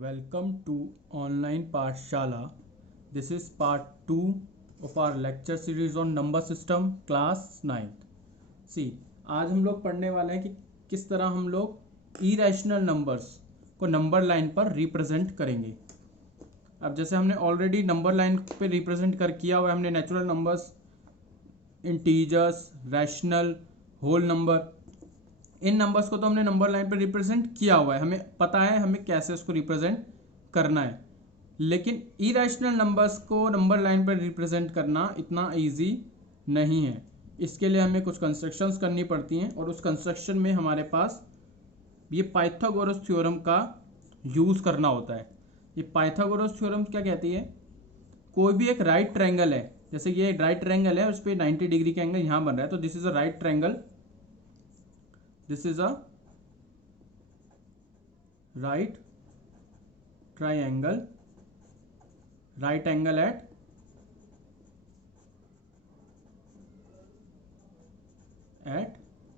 Welcome to online पाठशाला. This is part 2 of our lecture series on number system class 9th. See, आज हम लोग पढ़ने वाले हैं कि किस तरह हम लोग इरेशनल नंबर्स को नंबर लाइन पर रिप्रेजेंट करेंगे. अब जैसे हमने ऑलरेडी नंबर लाइन पे रिप्रेजेंट कर किया हुआ है, हमने natural numbers, integers, rational, whole number, इन नंबर्स को तो हमने नंबर लाइन पर रिप्रेजेंट किया हुआ है, हमें पता है हमें कैसे उसको रिप्रेजेंट करना है. लेकिन इरेशनल नंबर्स को नंबर लाइन पर रिप्रेजेंट करना इतना इजी नहीं है. इसके लिए हमें कुछ कंस्ट्रक्शंस करनी पड़ती हैं और उस कंस्ट्रक्शन में हमारे पास ये पाइथागोरस थ्योरम का यूज़ करना होता है. ये पाइथागोरस थ्योरम क्या कहती है? कोई भी एक राइट ट्रायंगल है, जैसे ये राइट ट्रायंगल है, उस पर 90 डिग्री का एंगल यहाँ बन रहा है, तो this is a right triangle. This is a right triangle, right angle at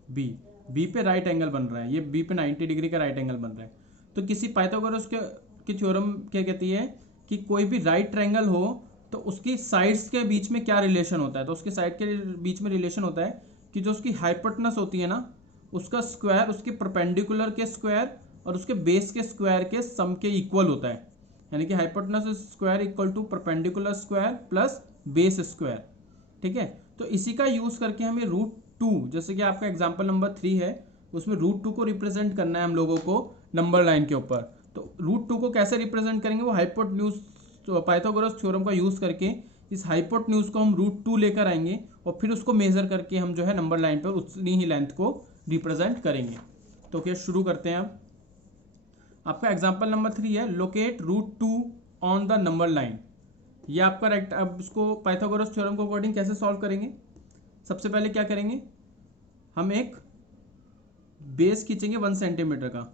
B. B पे राइट एंगल बन रहा है, ये B पे 90 डिग्री का राइट एंगल बन रहा है. तो किसी पाइथागोरस की थ्योरम क्या कहती है कि कोई भी राइट ट्रायंगल हो तो उसकी साइड्स के बीच में क्या रिलेशन होता है? तो उसके साइड के बीच में रिलेशन होता है कि जो उसकी हाइपोटेनस होती है ना, उसका स्क्वायर उसके परपेंडिकुलर के स्क्वायर और उसके बेस के स्क्वायर के सम के इक्वल होता है. यानी कि hypotenuse square equal to perpendicular square plus base square. ठीक है, तो इसी का यूज़ करके हमें रूट टू, जैसे कि आपका एग्जाम्पल नंबर 3 है, उसमें रूट टू को रिप्रेजेंट करना है हम लोगों को नंबर लाइन के ऊपर. तो रूट टू को कैसे रिप्रेजेंट करेंगे? वो हाइपोटेन्यूज पाइथागोरस थ्योरम का यूज़ करके इस हाइपोटेन्यूज को हम रूट टू लेकर आएंगे और फिर उसको मेजर करके हम जो है नंबर लाइन पर उतनी ही लेंथ को रिप्रेजेंट करेंगे. तो क्या शुरू करते हैं. अब आपका एग्जांपल नंबर 3 है, locate root two on the number line. ये आपका राइट. अब इसको पाइथागोरस थ्योरम को अकॉर्डिंग कैसे सॉल्व करेंगे? सबसे पहले क्या करेंगे, हम एक बेस खींचेंगे 1 सेंटीमीटर का,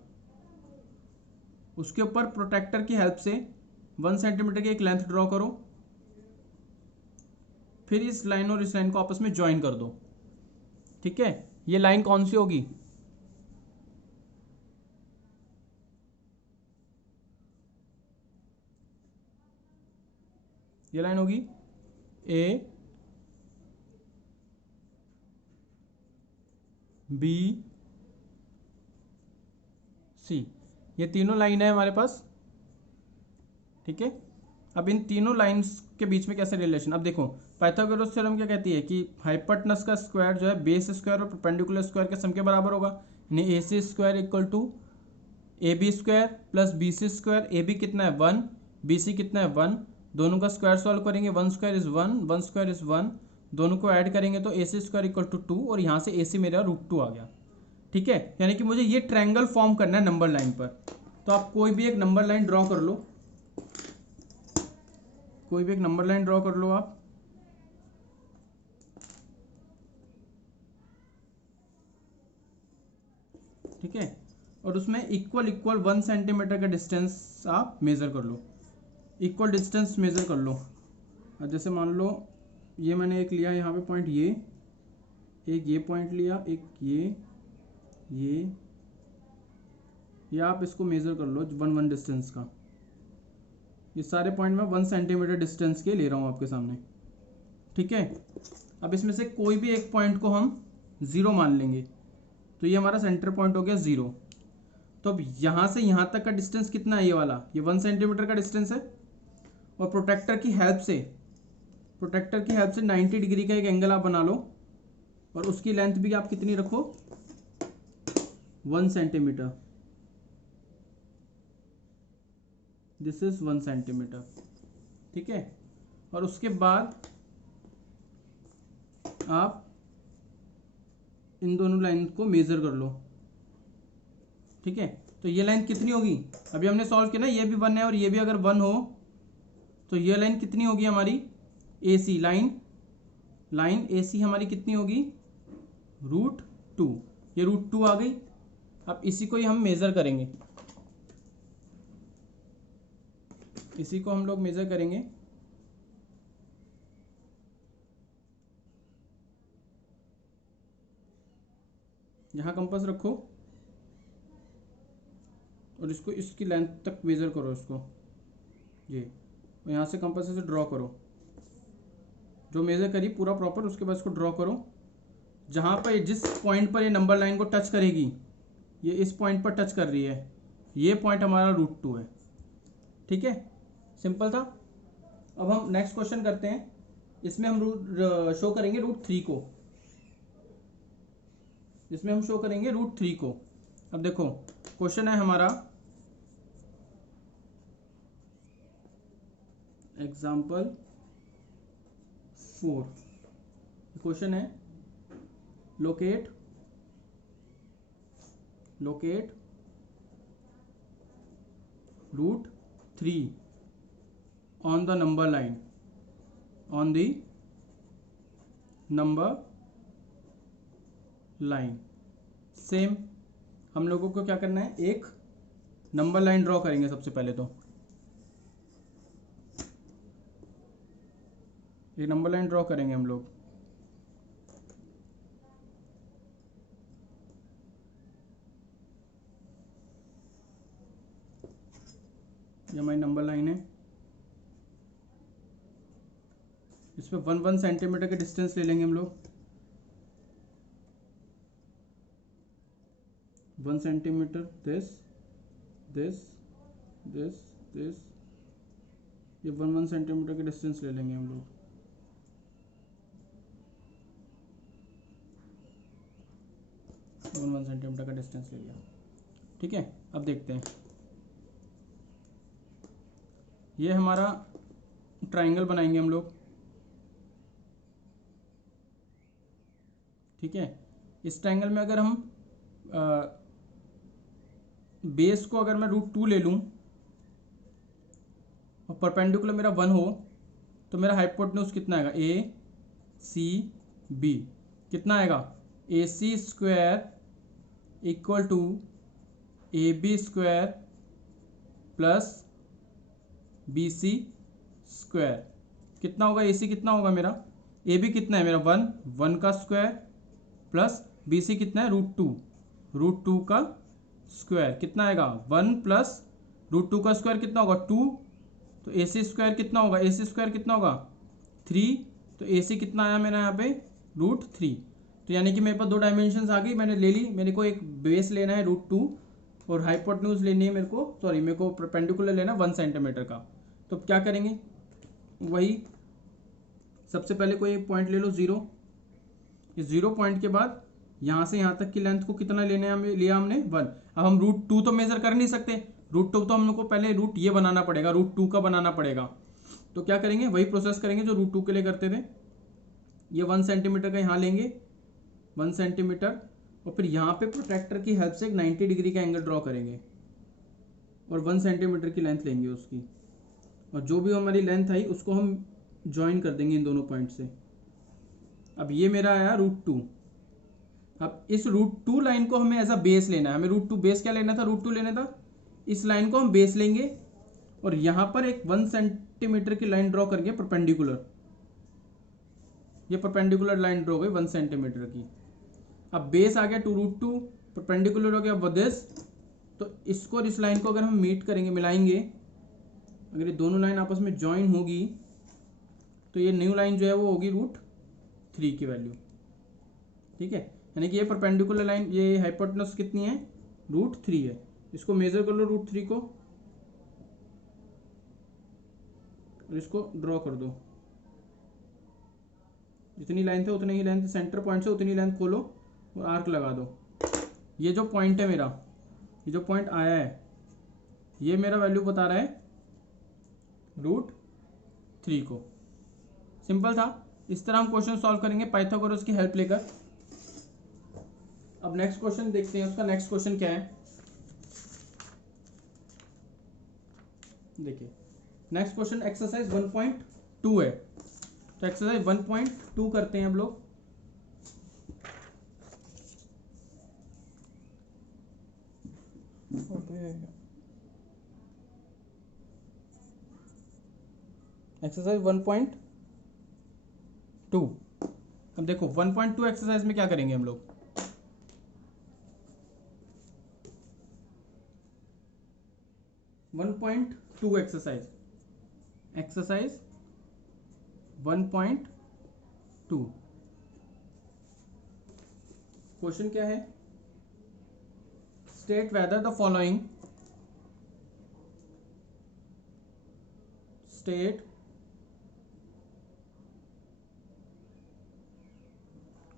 उसके ऊपर प्रोटेक्टर की हेल्प से 1 सेंटीमीटर की एक लेंथ ड्रॉ करो, फिर इस लाइन और इस लाइन को आपस में ज्वाइन कर दो. ठीक है, ये लाइन कौन सी होगी? ये लाइन होगी ए बी सी. ये तीनों लाइन है हमारे पास. ठीक है, अब इन तीनों लाइंस के बीच में कैसे रिलेशन? अब देखो, पाइथागोरस थ्योरम क्या कहती है कि हाइपोटेनस का स्क्वायर जो है बेस स्क्वायर और परपेंडिकुलर स्क्वायर के सम के बराबर होगा. यानी A C square equal to A B square plus B C square. A B कितना है 1, बी सी कितना है 1, दोनों का स्क्वायर सॉल्व करेंगे, 1 स्क्वायर इज 1, 1 स्क्वायर इज 1, दोनों को ऐड करेंगे तो ए सी स्क्वायर इक्वल टू 2 और यहाँ से ए सी मेरा रूट 2 आ गया. ठीक है, यानी कि मुझे ये ट्रायंगल फॉर्म करना है नंबर लाइन पर. तो आप कोई भी एक नंबर लाइन ड्रॉ कर लो, कोई भी एक नंबर लाइन ड्रॉ कर लो आप. ठीक है, और उसमें इक्वल इक्वल 1 सेंटीमीटर का डिस्टेंस आप मेज़र कर लो, इक्वल डिस्टेंस मेज़र कर लो. अब जैसे मान लो ये मैंने एक लिया यहाँ पे पॉइंट, ये एक ये पॉइंट लिया, एक ये आप इसको मेज़र कर लो 1 डिस्टेंस का. ये सारे पॉइंट मैं 1 सेंटीमीटर डिस्टेंस के ले रहा हूँ आपके सामने. ठीक है, अब इसमें से कोई भी एक पॉइंट को हम 0 मान लेंगे, तो ये हमारा सेंटर पॉइंट हो गया 0. तो अब यहाँ से यहाँ तक का डिस्टेंस कितना है? ये वाला, ये 1 सेंटीमीटर का डिस्टेंस है. और प्रोटेक्टर की हेल्प से 90 डिग्री का एक एंगल आप बना लो और उसकी लेंथ भी आप कितनी रखो? 1 सेंटीमीटर. This is 1 centimetre. ठीक है, और उसके बाद आप इन दोनों लाइन को मेजर कर लो. ठीक है, तो ये लाइन कितनी होगी? अभी हमने सॉल्व किया ना, ये भी 1 है और ये भी अगर 1 हो तो ये लाइन कितनी होगी हमारी? ए सी लाइन ए सी हमारी कितनी होगी? रूट 2. ये रूट 2 आ गई. अब इसी को ही हम मेज़र करेंगे, इसी को हम लोग मेज़र करेंगे. यहाँ कंपास रखो और इसको इसकी लेंथ तक मेज़र करो इसको, ये और यहाँ से कंपास से ड्रॉ करो, जो मेज़र करी पूरा प्रॉपर, उसके बाद इसको ड्रॉ करो। जहाँ पर जिस पॉइंट पर ये नंबर लाइन को टच करेगी, ये इस पॉइंट पर टच कर रही है, ये पॉइंट हमारा √2 है। ठीक है, सिंपल था। अब हम नेक्स्ट क्वेश्चन करते हैं। इसमें हम शो करेंगे √3 को, इसमें हम शो करेंगे √3 को। अब देखो क्वेश्चन है हमारा, एग्जाम्पल 4। क्वेश्चन है locate √3 on the number line, on the number line. Same हम लोगों को क्या करना है, एक नंबर लाइन ड्रॉ करेंगे सबसे पहले। तो एक नंबर लाइन ड्रॉ करेंगे हम लोग। ये हमारी नंबर लाइन है, इसमें 1 सेंटीमीटर के डिस्टेंस ले लेंगे हम लोग। 1 सेंटीमीटर, दिस, ये 1 सेंटीमीटर के डिस्टेंस ले लेंगे हम लोग। वन सेंटीमीटर का डिस्टेंस ले लिया। ठीक है, अब देखते हैं। ये हमारा ट्राइंगल बनाएंगे हम लोग। ठीक है, इस ट्राइंगल में अगर हम बेस को अगर मैं √2 ले लूँ और परपेंडिकुलर मेरा 1 हो, तो मेरा हाइपोटेन्यूज कितना आएगा, ACB कितना आएगा, AC² equal to AB² plus BC²। कितना होगा, AC कितना होगा मेरा, AB कितना है मेरा 1 का स्क्वायर प्लस BC कितना है √2 का स्क्वायर, कितना आएगा 1 प्लस √2 का स्क्वायर कितना होगा 2, तो AC² कितना होगा, AC² कितना होगा 3, तो AC कितना आया मेरा यहाँ पे √3। तो यानी कि मेरे पास दो डायमेंशंस आ गई, मैंने ले ली। मेरे को एक बेस लेना है √2 और हाइपोटेन्यूज लेनी है मेरे को परपेंडिकुलर लेना 1 सेंटीमीटर का। तो क्या करेंगे, वही सबसे पहले कोई पॉइंट ले लो 0। इस 0 पॉइंट के बाद यहाँ से यहाँ तक की लेंथ को कितना लिया हमने 1। अब हम √2 तो मेजर कर नहीं सकते, √2 तो हम लोग को पहले ये बनाना पड़ेगा, √2 का बनाना पड़ेगा। तो क्या करेंगे, वही प्रोसेस करेंगे जो √2 के लिए करते थे। ये 1 सेंटीमीटर का यहाँ लेंगे, 1 सेंटीमीटर, और फिर यहाँ पे प्रोट्रैक्टर की हेल्प से एक 90 डिग्री का एंगल ड्रॉ करेंगे और 1 सेंटीमीटर की लेंथ लेंगे उसकी, और जो भी हमारी लेंथ आई उसको हम ज्वाइन कर देंगे इन दोनों पॉइंट से। अब ये मेरा आया √2। अब इस √2 लाइन को हमें एज अ बेस लेना है। हमें √2 बेस क्या लेना था, √2 लेना था। इस लाइन को हम बेस लेंगे और यहाँ पर एक 1 सेंटीमीटर की लाइन ड्रॉ करेंगे परपेंडिकुलर। ये परपेंडिकुलर लाइन ड्रॉ गई 1 सेंटीमीटर की। अब बेस आ गया √2, परपेंडिकुलर हो गया दिस। तो इसको और इस लाइन को अगर हम मीट करेंगे, मिलाएंगे, अगर ये दोनों लाइन आपस में ज्वाइन होगी तो ये न्यू लाइन जो है वो होगी √3 की वैल्यू। ठीक है, यानी कि ये परपेंडिकुलर लाइन, ये हाइपोटेन्यूज कितनी है √3 है। इसको मेजर कर लो √3 को और इसको ड्रॉ कर दो। जितनी लेंथ है उतनी ही लेंथ, सेंटर पॉइंट से उतनी लेंथ खोलो और आर्क लगा दो। ये जो पॉइंट है मेरा, ये जो पॉइंट आया है, ये मेरा वैल्यू बता रहा है √3 को। सिंपल था। इस तरह हम क्वेश्चन सॉल्व करेंगे पाइथागोरस की हेल्प लेकर। अब नेक्स्ट क्वेश्चन देखते हैं, उसका नेक्स्ट क्वेश्चन क्या है। देखिए नेक्स्ट क्वेश्चन एक्सरसाइज 1.2 है। तो एक्सरसाइज 1.2 करते हैं हम लोग। एक्सरसाइज 1.2। अब देखो 1.2 एक्सरसाइज में क्या करेंगे हम लोग। 1.2 एक्सरसाइज 1.2 क्वेश्चन क्या है? State whether the following state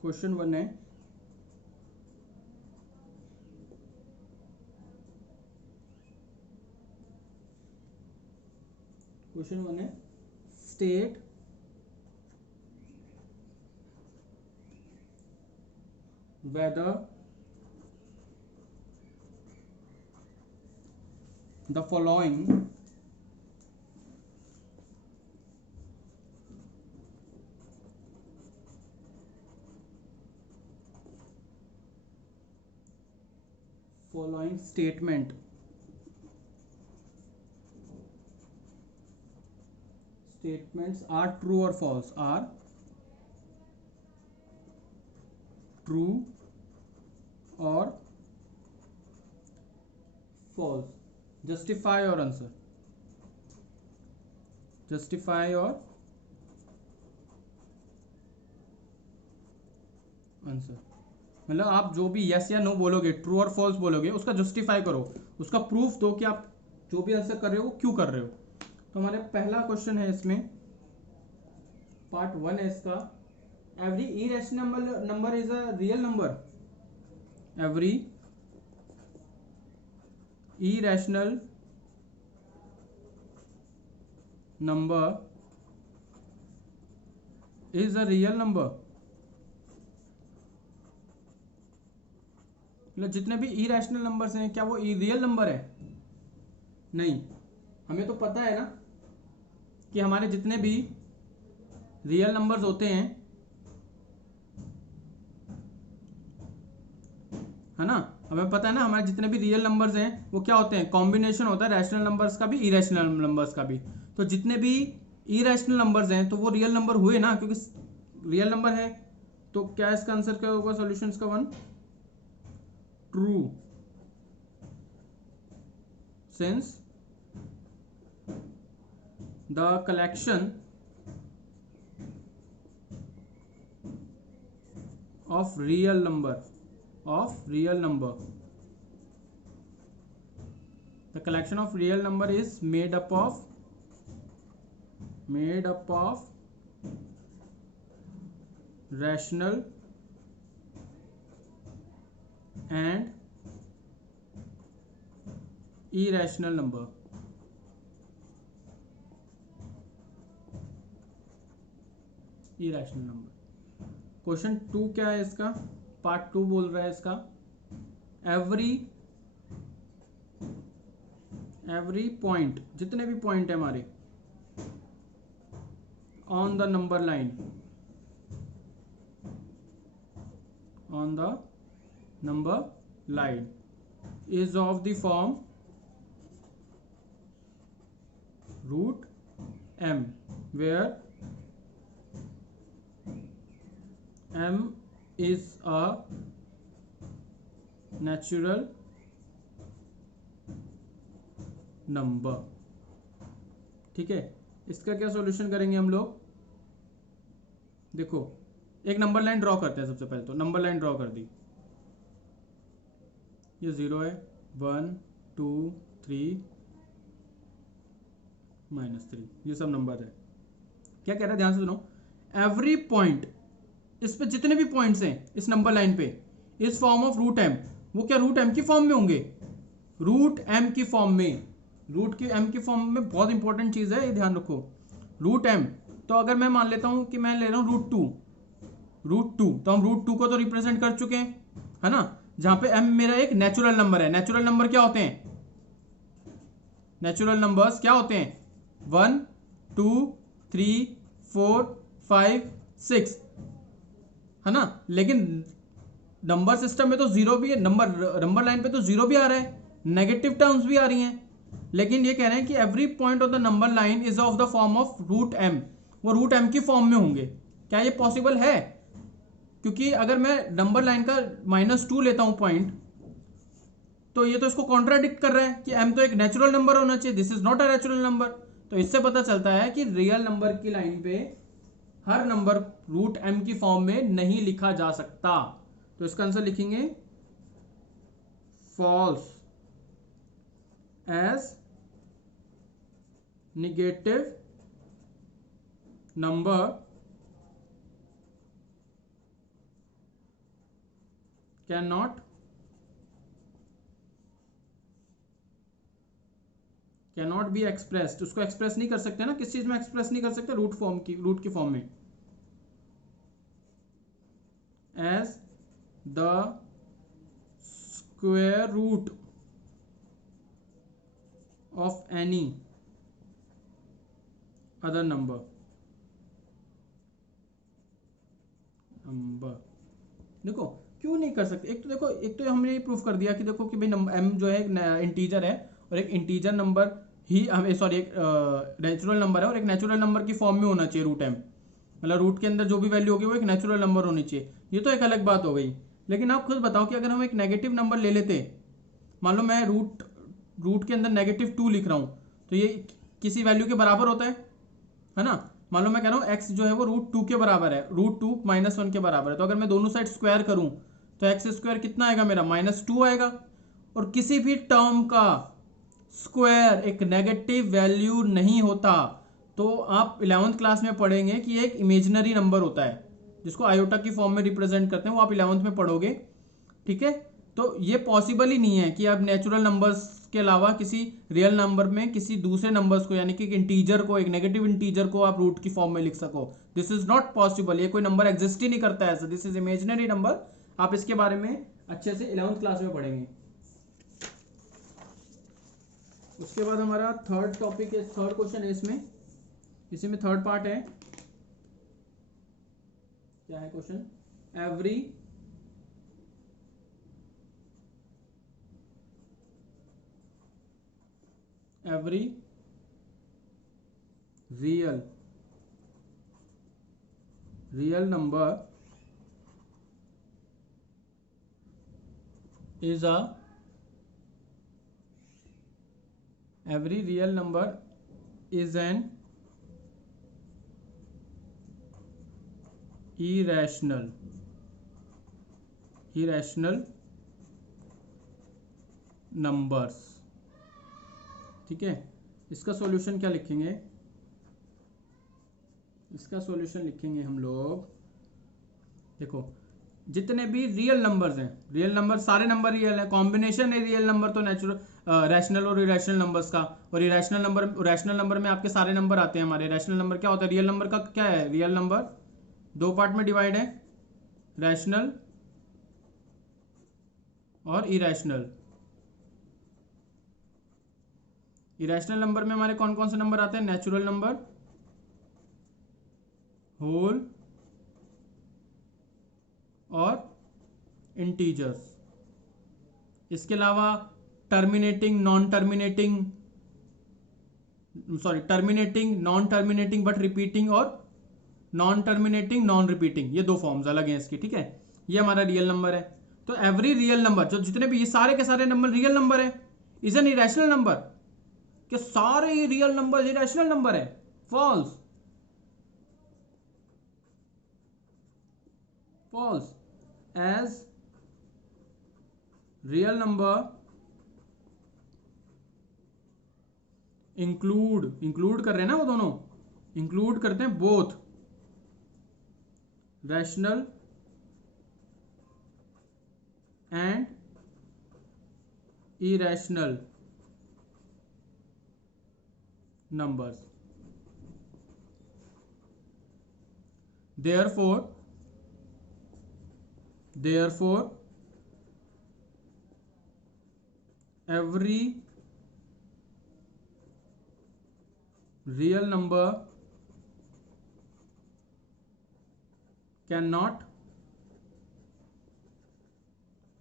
question 1 है state whether the following statements are true or false, are true or false. Justify your answer. Justify your answer. मतलब आप जो भी यस या नो बोलोगे, ट्रू और फॉल्स बोलोगे, उसका जस्टिफाई करो, उसका प्रूफ दो कि आप जो भी आंसर कर रहे हो वो क्यों कर रहे हो। तो हमारे पहला क्वेश्चन है इसमें, पार्ट 1 है इसका, every irrational number is a real number. Every irrational number is a real number. मतलब जितने भी इरेशनल नंबर्स हैं क्या वो रियल नंबर है? नहीं। हमें तो पता है ना कि हमारे जितने भी रियल नंबर्स होते हैं, है ना, हमें पता है ना हमारे जितने भी रियल नंबर्स हैं वो क्या होते हैं? कॉम्बिनेशन होता है रैशनल नंबर्स का भी, इरेशनल नंबर्स का भी। तो जितने भी इरेशनल नंबर्स हैं तो वो रियल नंबर हुए ना, क्योंकि रियल नंबर है। तो क्या इसका आंसर क्या होगा सॉल्यूशन का? 1 true, since the collection of real number the collection of real number is made up of rational and irrational number। Question 2 क्या है इसका? पार्ट 2 बोल रहा है इसका, एवरी पॉइंट, जितने भी पॉइंट है हमारे on the number line is of the form root m, where m is a natural number। ठीक है, इसका क्या सॉल्यूशन करेंगे हम लोग? देखो एक नंबर लाइन ड्रॉ करते हैं। सबसे पहले तो नंबर लाइन ड्रॉ कर दी, ये 0 है, 1 2 3 -3, ये सब नंबर है। क्या कह रहा है ध्यान से सुनो, एवरी पॉइंट, इस पे जितने भी पॉइंट्स हैं इस नंबर लाइन पे, इस फॉर्म ऑफ रूट m, वो क्या रूट m की फॉर्म में होंगे? रूट m की फॉर्म में, रूट की m की फॉर्म में। बहुत इंपॉर्टेंट चीज है, ये ध्यान रखो, रूट m। तो अगर मैं मान लेता हूं कि मैं ले रहा हूं रूट टू, तो हम रूट 2 को तो रिप्रेजेंट कर चुके हैं, है ना, जहां पे m मेरा एक नेचुरल नंबर है। नेचुरल नंबर क्या होते हैं? नेचुरल नंबर्स क्या होते हैं? 1 2 3 4 5 6, है ना। लेकिन नंबर सिस्टम में तो 0 भी है, नंबर लाइन पे तो 0 भी आ रहा है, नेगेटिव टर्म्स भी आ रही हैं। लेकिन ये कह रहे हैं कि every point of the number line is of the form of root m, वो रूट m की फॉर्म में होंगे। क्या ये पॉसिबल है? क्योंकि अगर मैं नंबर लाइन का -2 लेता हूं पॉइंट, तो ये तो इसको कॉन्ट्राडिक्ट कर रहा है कि m तो एक नेचुरल नंबर होना चाहिए, this is not a natural number. तो इससे पता चलता है कि रियल नंबर की लाइन पे हर नंबर रूट m की फॉर्म में नहीं लिखा जा सकता। तो इसका आंसर लिखेंगे false as negative number cannot be expressed. उसको एक्सप्रेस नहीं कर सकते ना, किस चीज में एक्सप्रेस नहीं कर सकते, रूट की फॉर्म में, as the square root of any other number. देखो क्यों नहीं कर सकते, एक तो देखो, एक तो हमने ये प्रूफ कर दिया कि देखो कि भाई m जो है एक इंटीजर है, और एक इंटीजर नंबर ही हमें, सॉरी, एक नेचुरल नंबर है और एक नेचुरल नंबर की फॉर्म में होना चाहिए रूट m, मतलब रूट के अंदर जो भी वैल्यू होगी वो एक नेचुरल नंबर होनी चाहिए। ये तो एक अलग बात हो गई। लेकिन आप खुद बताओ कि अगर हम एक नेगेटिव नंबर ले लेते, मान लो मैं रूट के अंदर -2 लिख रहा हूँ, तो ये किसी वैल्यू के बराबर होता है ना। मान लो मैं कह रहा हूँ x जो है वो √2 के बराबर है, √2 -1 के बराबर है, तो अगर मैं दोनों साइड स्क्वायर करूँ तो x स्क्वायर कितना आएगा मेरा, -2 आएगा। और किसी भी टर्म का स्क्वायर एक नेगेटिव वैल्यू नहीं होता। तो आप 11th क्लास में पढ़ेंगे कि एक इमेजिनरी नंबर होता है जिसको आयोटा की फॉर्म में रिप्रेजेंट करते हैं, वो आप 11th में पढ़ोगे, ठीक है। तो ये पॉसिबल ही नहीं है कि आप नेचुरल नंबर्स के अलावा किसी रियल नंबर में किसी दूसरे नंबर्स को, यानी कि एक इंटीजर को, एक नेगेटिव इंटीजर को आप रूट की फॉर्म में लिख सको। दिस इज नॉट पॉसिबल, ये कोई नंबर एग्जिस्ट ही नहीं करता है ऐसा, दिस इज इमेजिनरी नंबर। आप इसके बारे में अच्छे से 11th क्लास में पढ़ेंगे। उसके बाद हमारा थर्ड टॉपिक है, थर्ड क्वेश्चन है इसमें, इसी में थर्ड पार्ट है। क्या है question, every real number is a every real number is an irrational numbers। ठीक है, इसका सॉल्यूशन क्या लिखेंगे, इसका सॉल्यूशन लिखेंगे हम लोग, देखो जितने भी रियल नंबर्स हैं, रियल नंबर सारे नंबर रियल है, कॉम्बिनेशन है रियल नंबर तो नेचुरल रैशनल और इरेशनल नंबर्स का। और रैशनल नंबर में आपके सारे नंबर आते हैं हमारे। रैशनल नंबर क्या होता है, रियल नंबर का क्या है, रियल नंबर दो पार्ट में डिवाइड है, रैशनल और इरेशनल। इरेशनल नंबर में हमारे कौन कौन से नंबर आते हैं, नेचुरल नंबर, होल और इंटीजर्स। इसके अलावा terminating, non terminating, non terminating but repeating, और नॉन टर्मिनेटिंग नॉन रिपीटिंग, ये दो फॉर्म्स अलग हैं इसके, ठीक है। ये हमारा रियल नंबर है। तो एवरी रियल नंबर, जो जितने भी ये सारे के सारे नंबर रियल नंबर है, इज एन इरेशनल नंबर, कि सारे ही रियल नंबर इरेशनल नंबर है, false. As real number include कर रहे हैं ना वो दोनों, इंक्लूड करते हैं both rational and irrational numbers। therefore every real number cannot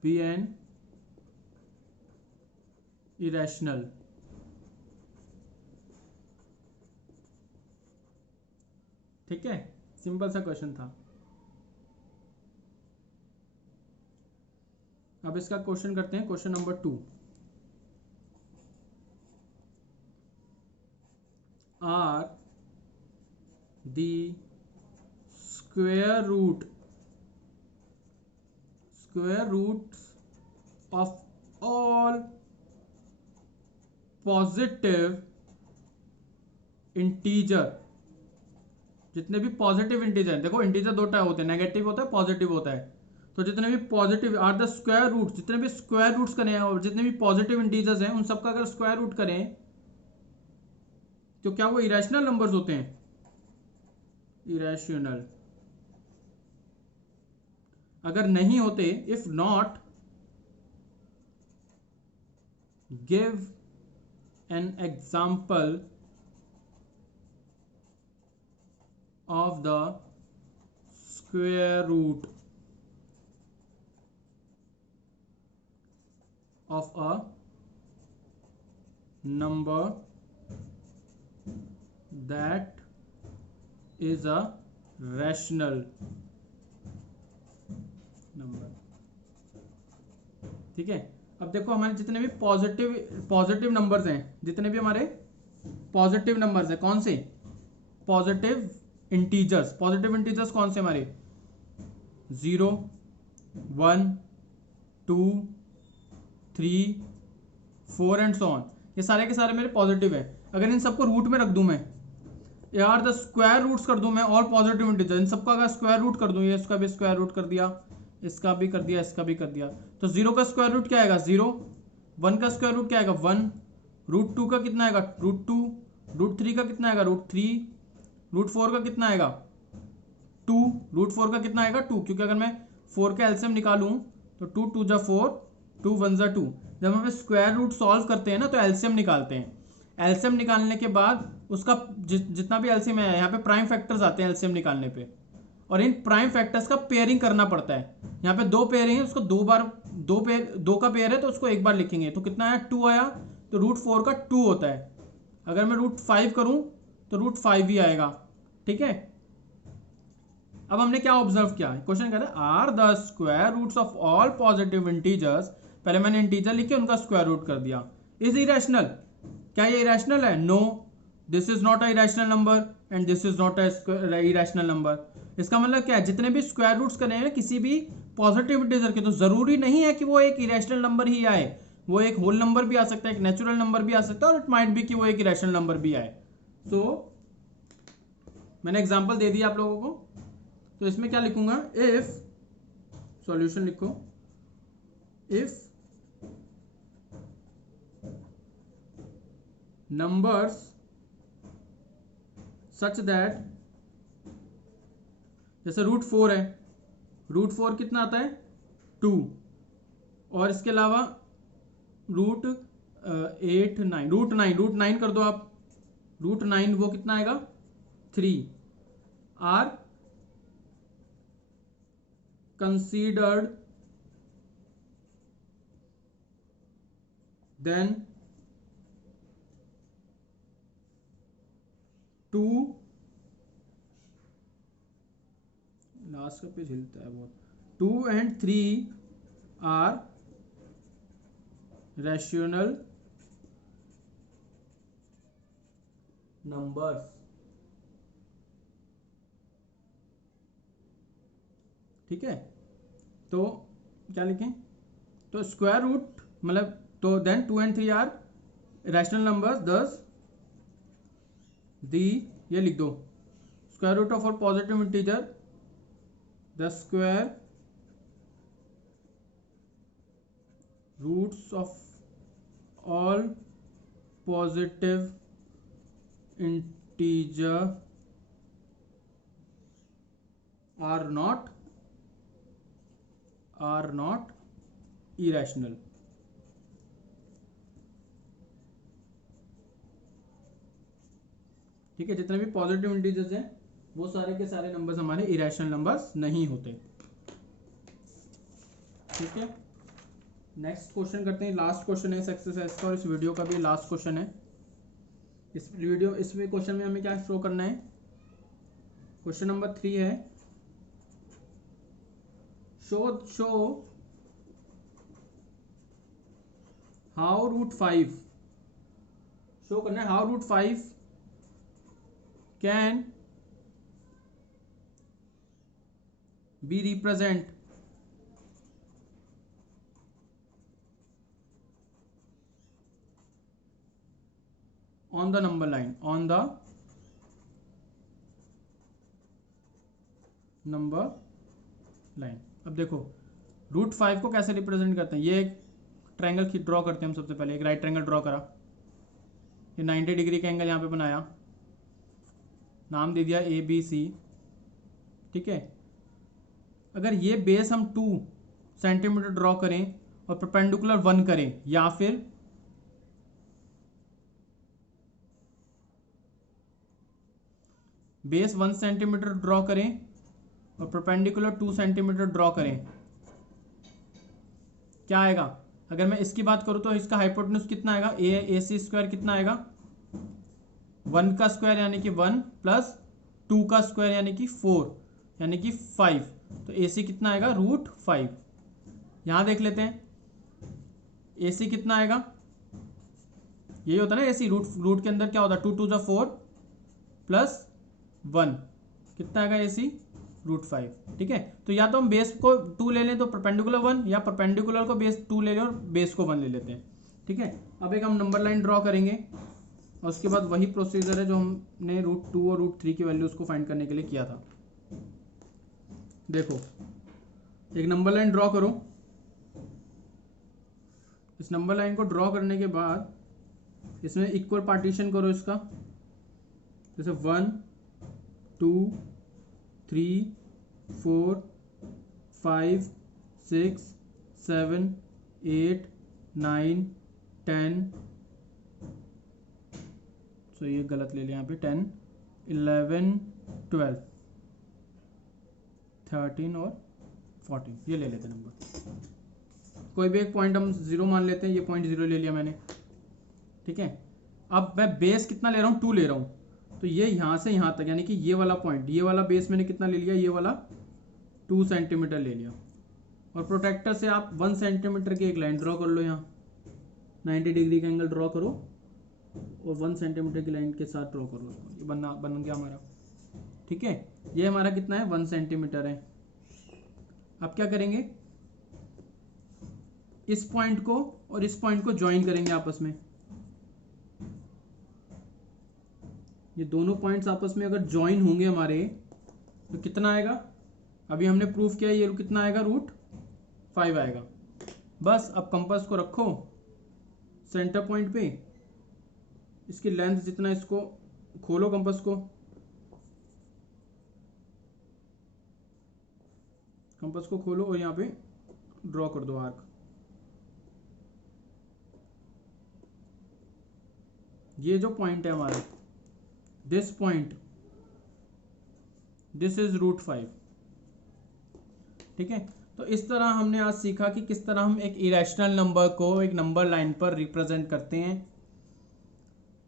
be an irrational। ठीक है, सिंपल सा क्वेश्चन था। अब इसका क्वेश्चन करते हैं, question number 2। Are the square root of all positive integer, जितने भी पॉजिटिव इंटीजर, देखो इंटीजर दो टाइप होते हैं, नेगेटिव होता है पॉजिटिव होता है, तो जितने भी positive are the square root, जितने भी स्क्वायर रूट्स करें और जितने भी पॉजिटिव इंटीजर्स हैं उन सबका अगर स्क्वायर रूट करें तो क्या वो इरेशनल नंबर्स होते हैं? इरेशनल। अगर नहीं होते, if not, give an example of the square root of a number that is a rational number। ठीक है, अब देखो हमारे जितने भी पॉजिटिव नंबर्स हैं, जितने भी हमारे पॉजिटिव नंबर्स हैं, कौन से पॉजिटिव इंटीजर्स कौन से हमारे? 0, 1, 2, 3, 4 एंड सो ऑन, ये सारे के सारे मेरे पॉजिटिव है। अगर इन सबको रूट में रख दूं मैं, यार द स्क्वायर रूट्स कर दूं मैं ऑल पॉजिटिव इंटीजर, इन सबका अगर स्क्वायर रूट कर दूं, ये इसका भी स्क्वायर रूट कर दिया, इसका भी कर दिया, इसका भी कर दिया, तो 0 का स्क्वायर रूट क्या आएगा? 0। 1 का स्क्वायर रूट क्या आएगा? 1। √2 का कितना आएगा? √2। √3 का कितना आएगा? √3। √4 का कितना आएगा? 2। √4 का कितना आएगा? 2, क्योंकि अगर मैं 4 का एलसीएम निकालूं तो 2 2 जा 4, 2 1 जा 2। जब हम स्क्वायर रूट सॉल्व करते हैं ना तो एलसीएम निकालते हैं। एलसीएम निकालने के बाद उसका जितना भी एलसीएम है, यहाँ पे प्राइम फैक्टर्स आते हैं एलसीएम निकालने पे, और इन प्राइम फैक्टर्स का पेयरिंग करना पड़ता है। यहाँ पे 2 पेयरिंग है, उसको 2 बार 2 का पेयर है तो उसको 1 बार लिखेंगे, तो कितना आया? 2 आया, तो √4 का 2 होता है। अगर मैं √5 करूं तो √5 ही आएगा। ठीक है, अब हमने क्या ऑब्जर्व किया? क्वेश्चन कह रहा है are the square roots of all positive integers, पहले मैंने इंटीजर लिखे उनका स्क्वायर रूट कर दिया, इज इरेशनल। क्या ये इरेशनल है? No, this is not a irrational number and this is not a irrational number. इसका मतलब क्या है? जितने भी स्क्वायर रूट्स करें हैं किसी भी पॉजिटिव इंटीजर के, तो जरूरी नहीं है कि वो एक इरेशनल नंबर ही आए, वो एक होल नंबर भी आ सकता है, एक नेचुरल नंबर भी आ सकता है, और इट माइट बी कि वो एक इरेशनल नंबर भी आए। सो मैंने एग्जांपल दे दिया आप लोगों को, तो इसमें क्या लिखूंगा? इफ, सॉल्यूशन लिखो, इफ नंबर्स सच दैट, जैसे √4 है, √4 कितना आता है? 2, और इसके अलावा √8 9 √9 कर दो आप, √9 वो कितना आएगा? 3 आर considered then 2, लास्ट का पेज हिलता है बहुत, 2 and 3 are rational numbers। ठीक है, तो क्या लिखें? तो स्क्वायर रूट मतलब, तो then 2 and 3 are rational numbers, thus the, ये लिख दो, square root of all positive integer, the square roots of all positive integer are not irrational. ठीक है, जितने भी पॉजिटिव इंटीजर्स हैं वो सारे के सारे नंबर्स हमारे इरेशनल नंबर्स नहीं होते। ठीक है, नेक्स्ट क्वेश्चन करते हैं। लास्ट क्वेश्चन है इस एक्सरसाइज का, और इस वीडियो का भी लास्ट क्वेश्चन है। इसमें क्वेश्चन में हमें क्या शो करना है? क्वेश्चन नंबर 3 है, शो हाउ √5, शो करना है how √5 can be represent on the number line, on the number line। अब देखो √5 को कैसे रिप्रेजेंट करते हैं। ये एक ट्रायंगल की ड्रॉ करते हैं हम। सबसे पहले एक राइट ट्रायंगल ड्रॉ करा, ये 90 डिग्री का एंगल यहाँ पे बनाया, नाम दे दिया ABC, ठीक है। अगर ये बेस हम 2 सेंटीमीटर ड्रॉ करें और परपेंडिकुलर 1 करें, या फिर बेस 1 सेंटीमीटर ड्रॉ करें और परपेंडिकुलर 2 सेंटीमीटर ड्रॉ करें, क्या आएगा। अगर मैं इसकी बात करूं तो इसका हाइपोटेन्यूज कितना आएगा, AC स्क्वायर कितना आएगा, 1 का स्क्वायर यानी कि 1 प्लस 2 का स्क्वायर यानी कि 4 यानी कि 5, तो AC कितना आएगा √5। यहां देख लेते हैं AC कितना आएगा, यही होता है ना AC, रूट के अंदर क्या होता है, 2 2 4 प्लस 1, कितना आएगा AC √5, ठीक है। तो या तो हम बेस को 2 ले लें तो परपेंडिकुलर 1, या परपेंडिकुलर को बेस 2 ले लें और बेस को 1 ले लेते हैं, ठीक है। अब एक हम नंबर लाइन ड्रॉ करेंगे और उसके बाद वही प्रोसीजर है जो हमने √2 और √3 की वैल्यूज को फाइंड करने के लिए किया था। देखो एक नंबर लाइन ड्रॉ करो, इस नंबर लाइन को ड्रॉ करने के बाद इसमें इक्वल पार्टीशन करो इसका, जैसे 1 2 3 4 5 6 7 8 9 10, तो ये गलत ले लिया यहाँ पे, 10 11 12 13 और 14, ये ले लेते हैं नंबर। कोई भी एक पॉइंट हम 0 मान लेते हैं, ये पॉइंट 0 ले लिया मैंने, ठीक है। अब मैं बेस कितना ले रहा हूँ, 2 ले रहा हूँ, तो ये यहाँ से यहाँ तक यानी कि ये वाला पॉइंट, ये वाला बेस मैंने कितना ले लिया, ये वाला 2 सेंटीमीटर ले लिया। और प्रोटेक्टर से आप 1 सेंटीमीटर की एक लाइन ड्रॉ कर लो, यहाँ 90 डिग्री का एंगल ड्रॉ करो और 1 सेंटीमीटर की लाइन के साथ ड्रॉ करो उसको, ये बन गया हमारा, ठीक है। ये हमारा कितना है, 1 सेंटीमीटर है। अब क्या करेंगे, इस पॉइंट को और इस पॉइंट को ज्वाइन करेंगे आपस में। ये दोनों पॉइंट्स आपस में अगर ज्वाइन होंगे हमारे तो कितना आएगा, अभी हमने प्रूफ किया, ये कितना आएगा, √5 आएगा। बस अब कंपास को रखो सेंटर पॉइंट पे, इसकी लेंथ जितना, इसको खोलो कंपास को, कंपास को खोलो और यहाँ पे ड्रॉ कर दो आर्क। ये जो पॉइंट है हमारा, दिस पॉइंट, दिस इज √5, ठीक है। तो इस तरह हमने आज सीखा कि किस तरह हम एक इरेशनल नंबर को एक नंबर लाइन पर रिप्रेजेंट करते हैं।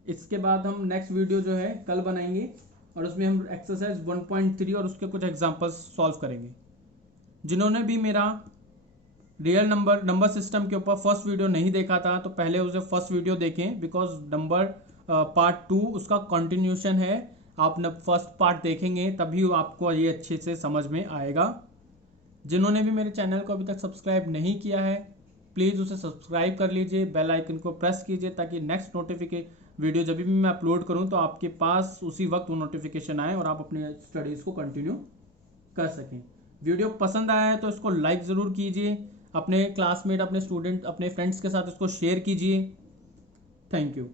इसके बाद हम नेक्स्ट वीडियो जो है कल बनाएंगे और उसमें हम एक्सरसाइज 1.3 और उसके कुछ एग्जांपल्स सॉल्व करेंगे। जिन्होंने भी मेरा रियल नंबर सिस्टम के ऊपर फर्स्ट वीडियो नहीं देखा था तो पहले उसे फर्स्ट वीडियो देखें, बिकॉज नंबर पार्ट 2 उसका कंटिन्यूशन है। आप फर्स्ट पार्ट देखेंगे तभी आपको ये अच्छे से समझ में आएगा। जिन्होंने भी मेरे चैनल को अभी तक सब्सक्राइब नहीं किया है प्लीज़ उसे सब्सक्राइब कर लीजिए, बेल आइकन को प्रेस कीजिए ताकि नेक्स्ट वीडियो जब भी मैं अपलोड करूं तो आपके पास उसी वक्त वो नोटिफिकेशन आए और आप अपने स्टडीज़ को कंटिन्यू कर सकें। वीडियो पसंद आया है तो इसको लाइक ज़रूर कीजिए, अपने क्लासमेट, अपने स्टूडेंट, अपने फ्रेंड्स के साथ इसको शेयर कीजिए। Thank you.